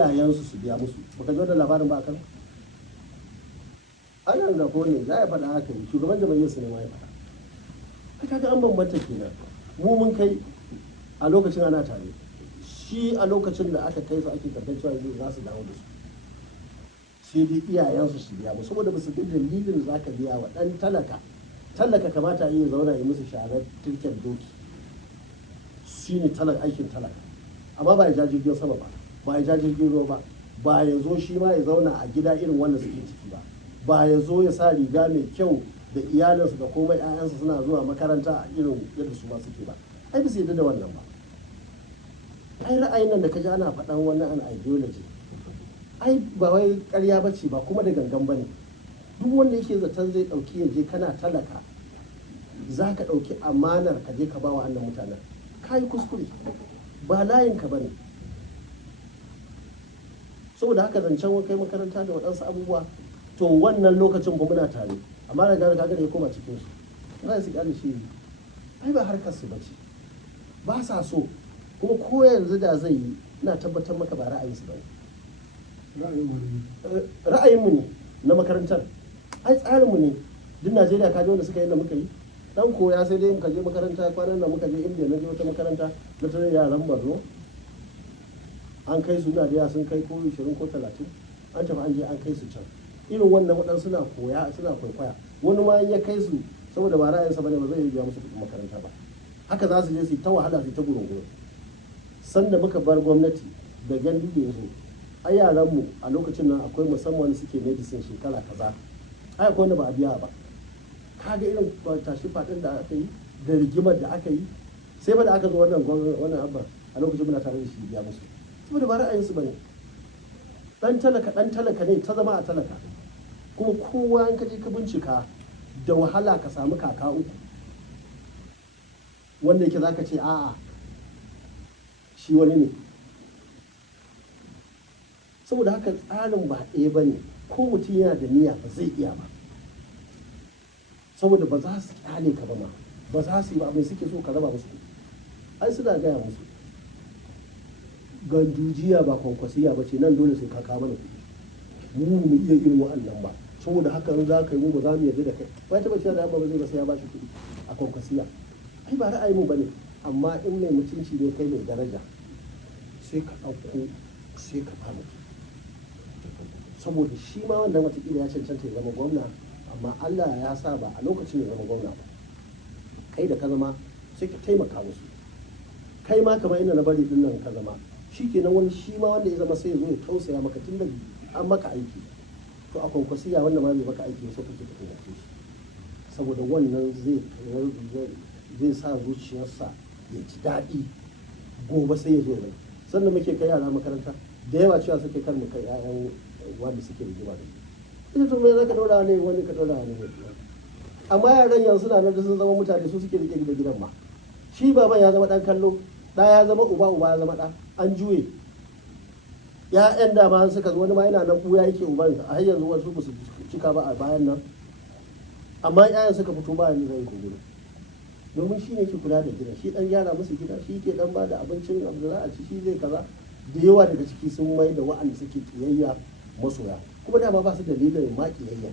iyayensu su biya musu. Baka ji wannan labarin ba a kan ana da ko ne za ya faɗa haka yi shugaban jama'iyyar su ne ma ya faɗa. Ai kaga an bambanta kenan. Mu mun kai a lokacin ana tare, shi a lokacin da aka kai su ake karɓar cewa za su dawo da su, sai dai iyayensu su biya musu, saboda ba su bi dalilin za ka biya wa ɗan talaka kamata iya zauna ya musu sharar turken doki, shi ne aikin talaka, amma ba ya ja jirgin sama ba ya ja jirgin ruwa ba ya zo shi ma ya zauna a gida irin wanda suke ciki ba ya zo ya sa riga mai kyau da iyalinsu da komai 'ya'yansu suna zuwa makaranta a irin yadda su ma suke ba. Ai bisa yadda da wannan ba. Ai ra'ayin nan da ka ji ana faɗan wannan an ideology, ai ba wai ƙarya ba ce ba kuma da gangan ba ne. Duk wanda yake zaton zai ɗauki ya je kana talaka za ka ɗauki amanar ka je ka ba wa annan mutanen, ka yi kuskure, ba layinka ba ne. Saboda haka zancen kai makaranta da waɗansu abubuwa, to wannan lokacin ba muna tare, amma da gane kaga da ya koma cikin su za su kyale shi. Ai ba harkar su bace, ba sa so, kuma ko yanzu da zai yi ina tabbatar maka ba ra'ayinsu ba ne. Ra'ayinmu ne na makarantar, ai tsarinmu ne. Duk Najeriya kaji wanda suka yi da muka yi, dan koya sai dai muka je makaranta. Kwanan da muka je Indiya na je wata makaranta na tare yaran Borno, an kai su da sun kai ko 20 ko 30, an tafi an je an kai su can irin wannan waɗansu suna koya suna kwaikwaya. Wani ma ya kai su saboda ba ra'ayinsa bane ba zai yi biya musu kuɗin makaranta ba, haka za su je su yi ta wahala su yi ta gurunguru. Sanda muka bar gwamnati da gandu da ya zo, a yaranmu a lokacin nan akwai musamman suke medicine shekara kaza, ai akwai wanda ba a biya ba. Kaga irin tashi faɗin da aka yi da rigimar da aka yi, sai ba da aka zo wannan abba a lokacin muna tare da shi biya musu, saboda ba ra'ayinsu bane. Dan talaka ne ta zama a talaka, kuma kowa in ka je ka bincika da wahala ka samu kaka uku wanda yake zaka ce a'a shi wani ne. Saboda haka tsarin ba ɗaya ba ne, ko mutum yana da niyya ba zai iya ba, saboda ba za su kyale ka ba ma, ba za su yi ba, mai suke so ka raba musu. Ai suna gaya musu gandujiya ba kwankwasiya ba ce, nan dole sai ka kawo mana kuɗi, mu iya irin wa'annan ba, saboda haka in za ka yi mu ba za mu yarda da kai ba. Ta bace da abba ba zai ba sai ya ba shi kuɗi a kwankwasiya. Ai ba ra'ayi mu bane, amma in mai mutunci ne kai mai daraja sai ka ɗauko sai ka fara, saboda shi ma wannan watakila ya cancanta ya zama gwamna, amma Allah ya sa ba a lokacin ya zama gwamna ba. Kai da ka zama sai ka taimaka musu, kai ma kamar ina na bari din nan ka zama shi kenan. Wani shi ma wanda ya zama sai ya zo ya tausaya maka tun da an maka aiki. To a kwankwasiya wanda ma bai maka aiki so kake ka taimake shi, saboda wannan zai sa zuciyarsa ya ji daɗi, gobe sai ya zo ya. Sannan muke kai yara makaranta da yawa cewa suke kan mu kai 'ya'yan wanda suke rigima da shi. Ina to me za ka ɗora ne wani ka ɗora ne, amma yaran yanzu na nan da sun zama mutane, su suke rike da gidan ma. Shi baban ya zama ɗan kallo, ɗa ya zama uba ya zama ɗa, an juye. Ya'yan dama suka zo, wani ma yana nan ɓuya yake uban, a har yanzu wasu ba su cika ba a bayan nan, amma 'ya'yan suka fito ba ni zai ko gudu, domin shi ne ke kula da gida, shi ɗan gyara musu gida, shi ke ɗan ba da abincin abu da za a ci, shi zai kaza. Da yawa daga ciki sun mai da wa'anda suke ƙiyayya masoya, kuma dama ba su dalilin ma ƙiyayya.